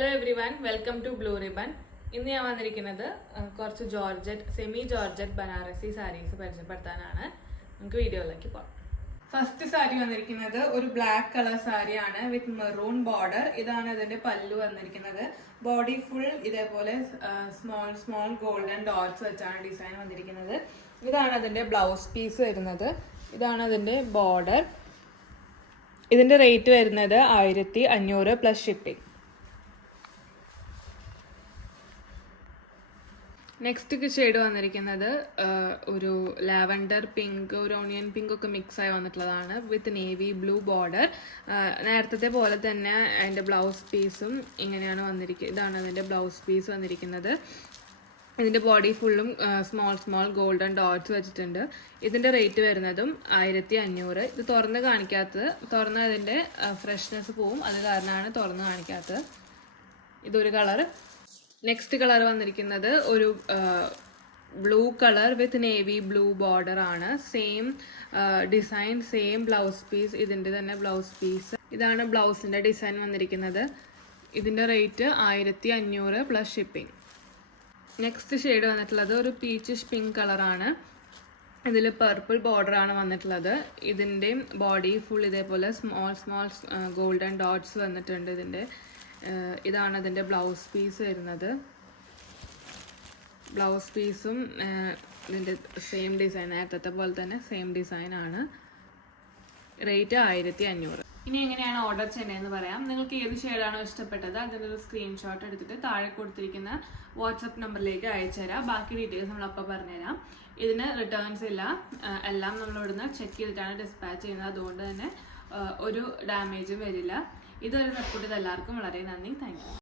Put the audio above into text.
Hello everyone, welcome to Blue Ribbon. ഇന്ന് ഞാൻ വന്നിരിക്കുന്നത് കുറച്ച് സെമി ജോർജറ്റ് ബനാറസി സാരീസ് പരിചയപ്പെടുത്താനാണ്. നമുക്ക് വീഡിയോയിലേക്ക് പോകാം. ഫസ്റ്റ് സാരി വന്നിരിക്കുന്നത് ഒരു ബ്ലാക്ക് കളർ സാരിയാണ് വിത്ത് മെറൂൺ ബോർഡർ. ഇതാണ് ഇതിന്റെ പല്ലു വന്നിരിക്കുന്നത്. ബോഡി ഫുൾ ഇതേപോലെ സ്മോൾ ഗോൾഡൻ ഡോട്ട്സ് വെച്ചാണ് ഡിസൈൻ വന്നിരിക്കുന്നത്. ഇതാണ് അതിന്റെ ബ്ലൗസ് പീസ് വരുന്നത്. ഇതാണ് അതിന്റെ ബോർഡർ. ഇതിന്റെ റേറ്റ് വരുന്നത് 1500 പ്ലസ് ഷിപ്പിംഗ്. നെക്സ്റ്റ് ഷെയ്ഡ് വന്നിരിക്കുന്നത് ഒരു ലാവൻഡർ പിങ്ക്, ഒരു ഓണിയൻ പിങ്ക് ഒക്കെ മിക്സ് ആയി വന്നിട്ടുള്ളതാണ് വിത്ത് നേവി ബ്ലൂ ബോർഡർ. നേരത്തെ പോലെ തന്നെ അതിൻ്റെ ബ്ലൗസ് പീസും ഇങ്ങനെയാണ് വന്നിരിക്കുന്നത്. ഇതാണ് അതിൻ്റെ ബ്ലൗസ് പീസ് വന്നിരിക്കുന്നത്. ഇതിൻ്റെ ബോഡി ഫുള്ളും സ്മോൾ ഗോൾഡൻ ഡോട്ട്സ് വെച്ചിട്ടുണ്ട്. ഇതിൻ്റെ റേറ്റ് വരുന്നതും 1500. ഇത് തുറന്ന് അതിൻ്റെ ഫ്രഷ്നെസ് പോവും, അത് കാരണമാണ് തുറന്ന് കാണിക്കാത്തത്. ഇതൊരു കളർ. നെക്സ്റ്റ് കളർ വന്നിരിക്കുന്നത് ഒരു blue colour with navy blue border ആണ്. Same design, same blouse piece. ഇതിൻ്റെ തന്നെ ബ്ലൗസ് പീസ്. ഇതാണ് ബ്ലൗസിൻ്റെ ഡിസൈൻ വന്നിരിക്കുന്നത്. ഇതിൻ്റെ rate 1500 plus shipping. Next shade വന്നിട്ടുള്ളത് ഒരു പീച്ചിഷ് പിങ്ക് കളറാണ്. ഇതിൽ പർപ്പിൾ ബോർഡർ ആണ് വന്നിട്ടുള്ളത്. ഇതിൻ്റെയും ബോഡി ഫുൾ ഇതേപോലെ സ്മോൾ ഗോൾഡൻ ഡോട്ട്സ് വന്നിട്ടുണ്ട്. ഇതാണ് അതിൻ്റെ ബ്ലൗസ് പീസ് വരുന്നത്. ബ്ലൗസ് പീസും ഇതിൻ്റെ സെയിം ഡിസൈൻ, നേരത്തെ പോലെ തന്നെ സെയിം ഡിസൈൻ ആണ്. റേറ്റ് 1500. ഇനി എങ്ങനെയാണ് ഓർഡർ ചെയ്യേണ്ടതെന്ന് പറയാം. നിങ്ങൾക്ക് ഏത് ഷെയ്ഡാണോ ഇഷ്ടപ്പെട്ടത് അതിൻ്റെ ഒരു സ്ക്രീൻഷോട്ട് എടുത്തിട്ട് താഴെ കൊടുത്തിരിക്കുന്ന വാട്സപ്പ് നമ്പറിലേക്ക് അയച്ചുതരാം. ബാക്കി ഡീറ്റെയിൽസ് നമ്മളപ്പോൾ പറഞ്ഞുതരാം. ഇതിന് റിട്ടേൺസ് ഇല്ല. എല്ലാം നമ്മളിവിടുന്ന് ചെക്ക് ചെയ്തിട്ടാണ് ഡിസ്പാച്ച് ചെയ്യുന്നത്. അതുകൊണ്ട് തന്നെ ഒരു ഡാമേജും വരില്ല. ഇതൊരു സപ്പോർട്ട് ചെയ്ത എല്ലാവർക്കും വളരെ നന്ദി. Thank you.